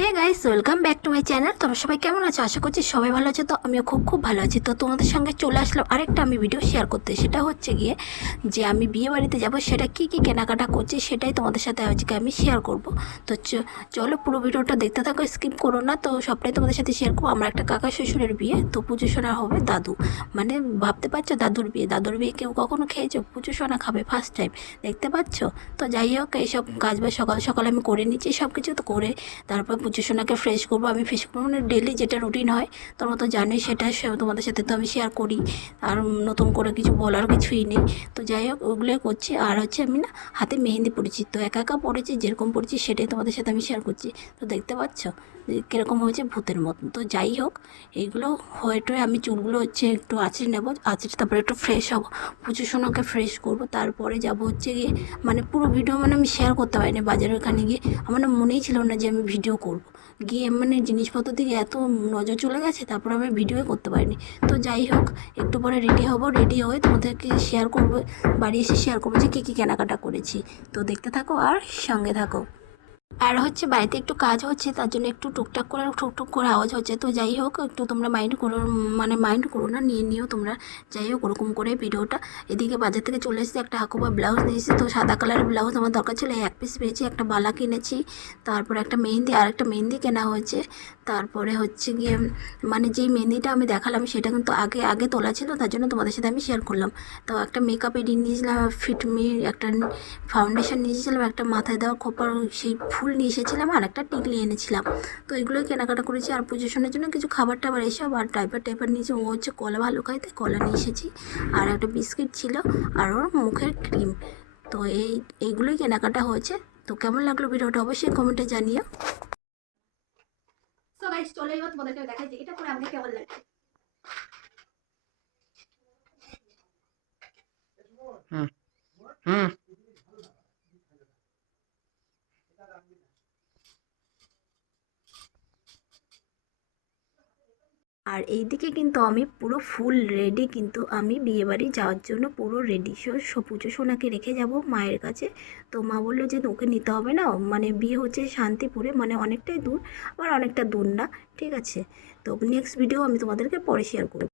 Hey guys, welcome back to my channel. তোমরা সবাই কেমন আছো? আশা করছি সবাই ভালো আছে। তো আমিও খুব ভালো আছি। তো তোমাদের সঙ্গে চলে আসলাম আরেকটা আমি ভিডিও শেয়ার করতে। সেটা হচ্ছে গিয়ে যে আমি বিয়ে বাড়িতে যাবো, সেটা কি কেনাকাটা করছি সেটাই তোমাদের সাথে আজকে আমি শেয়ার করব। তো চলো পুরো ভিডিওটা দেখতে থাকো, স্কিপ করো না। তো সবটাই তোমাদের সাথে শেয়ার করবো। আমার একটা কাকা শ্বশুরের বিয়ে, তো পুজো সোনা হবে দাদু, মানে ভাবতে পারছো দাদুর বিয়ে কেউ কখনো খেয়েছো? পুজো সোনা খাবে ফার্স্ট টাইম, দেখতে পাচ্ছ? তো যাই হোক, এইসব কাজ বাজ সকাল সকাল আমি করে নিচ্ছি সব কিছু। তো করে তারপর পুজো সোনাকে ফ্রেশ করবো। আমি ফ্রেশ করবো মানে ডেলি যেটা রুটিন হয় তোমরা তো জানোই, সেটা তোমাদের সাথে তো আমি শেয়ার করি। আর নতুন করে কিছু বলার কিছুই নেই। তো যাই হোক, ওগুলোই করছি। আর হচ্ছে আমি না হাতে মেহেন্দি পড়েছি, তো একা একা পড়েছি, যেরকম পড়েছি সেটাই তোমাদের সাথে আমি শেয়ার করছি। তো দেখতে পাচ্ছ কীরকম হয়েছে, ভূতের মতন। তো যাই হোক, এইগুলো হয়ে টয়ে আমি চুলগুলো হচ্ছে একটু আঁচড়ে নেবো, আঁচড়ে তারপরে একটু ফ্রেশ হবো, পুজো সোনাকে ফ্রেশ করবো। তারপরে যাবো হচ্ছে গিয়ে, মানে পুরো ভিডিও মানে আমি শেয়ার করতে পারিনি বাজারের ওখানে গিয়ে। আমার না মনেই ছিল না যে আমি ভিডিও করব। গিয়ে মানে জিনিসপত্র দিকে এত নজর চলে গেছে, তারপর আমি ভিডিওই করতে পারিনি। তো যাই হোক, একটু পরে রেডি হব, রেডি হয়ে তোমাদেরকে শেয়ার করবো, বাড়ি এসে শেয়ার করবো যে কী কেনাকাটা করেছি। তো দেখতে থাকো আর সঙ্গে থাকো। আর হচ্ছে বাড়িতে একটু কাজ হচ্ছে, তার জন্য একটু টুকটুক করে আওয়াজ হচ্ছে। তো যাই হোক, একটু তোমরা মাইন্ড করো, মানে মাইন্ড করো না, নিও তোমরা। যাই হোক, ওরকম করে ভিডিওটা। এদিকে বাজার থেকে চলে এসেছি, একটা হাকুবা ব্লাউজ নিয়েছি। তো সাদা কালারের ব্লাউজ আমার দরকার ছিল, এক পিস পেয়েছি। একটা বালা কিনেছি, তারপরে একটা মেহেন্দি, আর একটা মেহেন্দি কেনা হয়েছে। তারপরে হচ্ছে গিয়ে, মানে যেই মেহেন্দিটা আমি দেখালাম সেটা কিন্তু আগে আগে তোলা ছিল, তার জন্য তোমাদের সাথে আমি শেয়ার করলাম। তো একটা মেকআপ এডিট নিয়েছিলাম, ফিটমি একটা ফাউন্ডেশন নিয়েছিলাম, একটা মাথায় দেওয়া খোপার সেই ফুল নিয়ে এসেছিলাম, আর একটা টিকলি এনেছিলাম। তো এগুলোই কেনাকাটা করেছি। আর পজিশনের জন্য কিছু খাবার টাবার এসব, আর টাইপার নিয়েছি। ও হচ্ছে কলা ভালো খায়, তাই কলা নিয়ে এসেছি। আর একটা বিস্কিট ছিল, আর ওর মুখের ক্রিম। তো এইগুলোই কেনাকাটা হয়েছে। তো কেমন লাগলো ভিডিওটা অবশ্যই কমেন্টে জানিও। তো গাইস, চলে এবার তোমাদেরকে দেখাই যে এটা পরে আমাকে কেমন লাগছে। হুম হুম আর এইদিকে কিন্তু আমি পুরো ফুল রেডি, কিন্তু আমি বিয়েবাড়ি যাওয়ার জন্য পুরো রেডি। পুজো সোনাকে রেখে যাব মায়ের কাছে। তো মা বললো যে ওকে নিতে হবে না, মানে বিয়ে হচ্ছে শান্তিপুরে, মানে অনেকটাই দূর, আবার অনেকটা দূর না, ঠিক আছে? তো নেক্সট ভিডিও আমি তোমাদেরকে পরে শেয়ার করব।